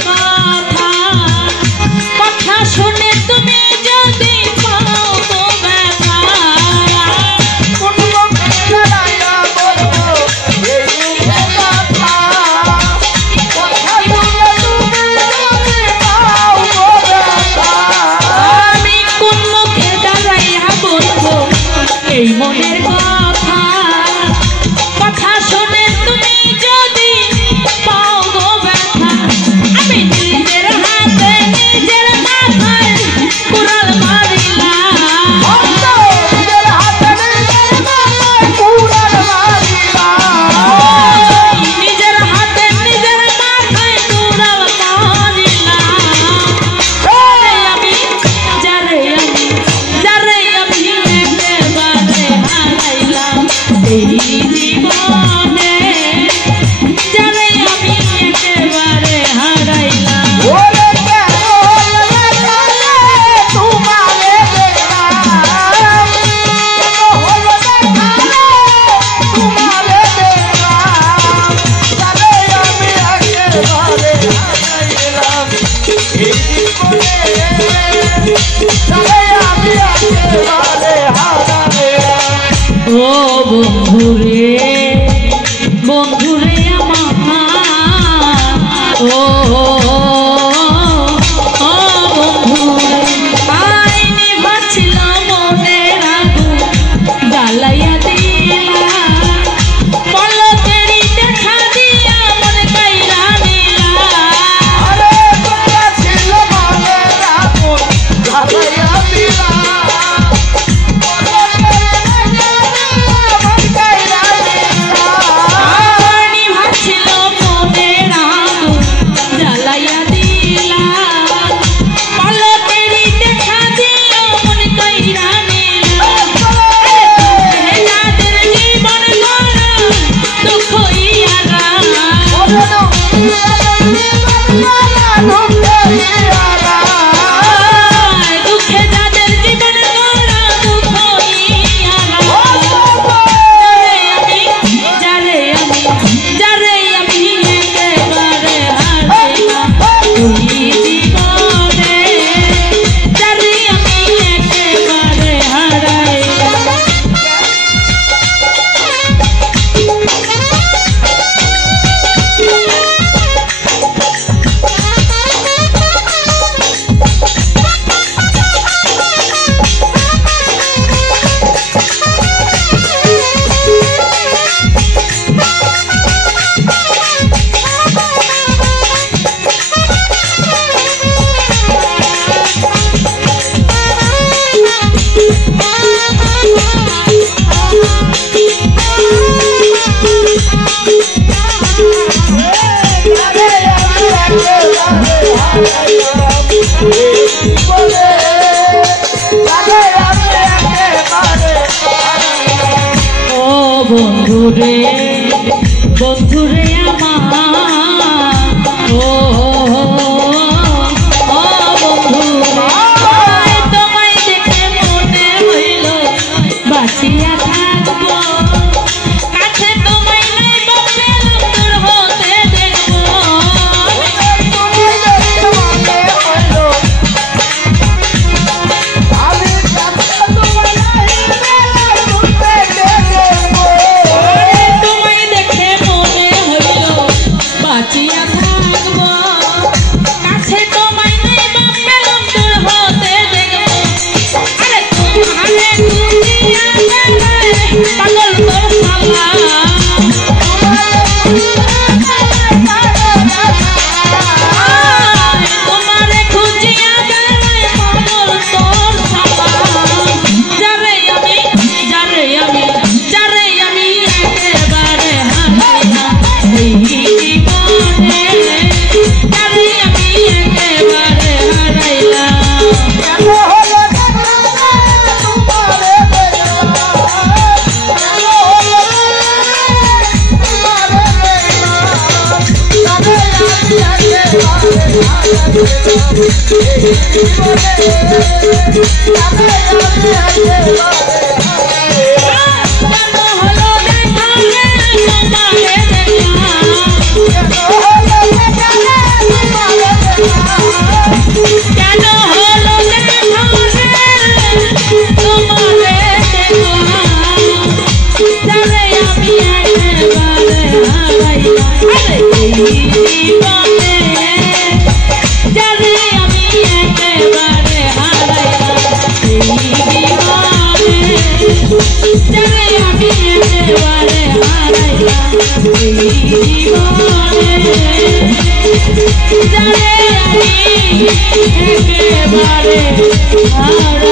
কথা কথা শুনে তুমি যদি পাও তো ব্যথা কোন মুখে দাঁড়াইয়া বলবো এই কথা কথা শুনে তুমি যদি পাও তো ব্যথা আমি কোন মুখে দাঁড়াইয়া বলবো এই মনের কথা কথা শুনে তুমি যদি পাও গো ব্যথা আমি নিজের হাতে নিজের মাথায় কুড়াল মারিলাম নিজের হাতে নিজের মাথায় কুড়াল মারিলাম নিজের হাতে নিজের মাথায় কুড়াল মারিলাম আমি যারে আমি একেবারে হারাইলাম এই জীবনে যারে আমি একেবারে হারাইলাম ওরে কেন তোমারে দেখলাম হলো তোমারে দেখলাম যারে আমি একেবারে হারাইলাম এই জীবনে যারে আমি একেবারে হারাইলাম ও বন্ধুরে বন্ধুরে আমার ও বন্ধুরে আইনি ভাছিল মনের আগুন জ্বালাইয়া দিলা পলকেরই দেখা দিয়া মন কাইরা নিলা আরে ভাছিল মনের আগুন জ্বালাইয়া দিলা বন্ধুরে বন্ধুরে আমার ও বন্ধুরে তোমায় দেখে মনে হইল বাঁচিয়া থাকবো কাছে তোমায় নাই বললে দূর হতে দেখবো Oh, কেন হলো দেখা তোমারে যারে আমি একেবারে হারাইলাম এই জীবনে যারে আমি একেবারে হারাইলাম এই জীবনে যারে আমি একেবারে হারাইলাম এই জীবনে যারে আমি একেবারে হারাইলাম।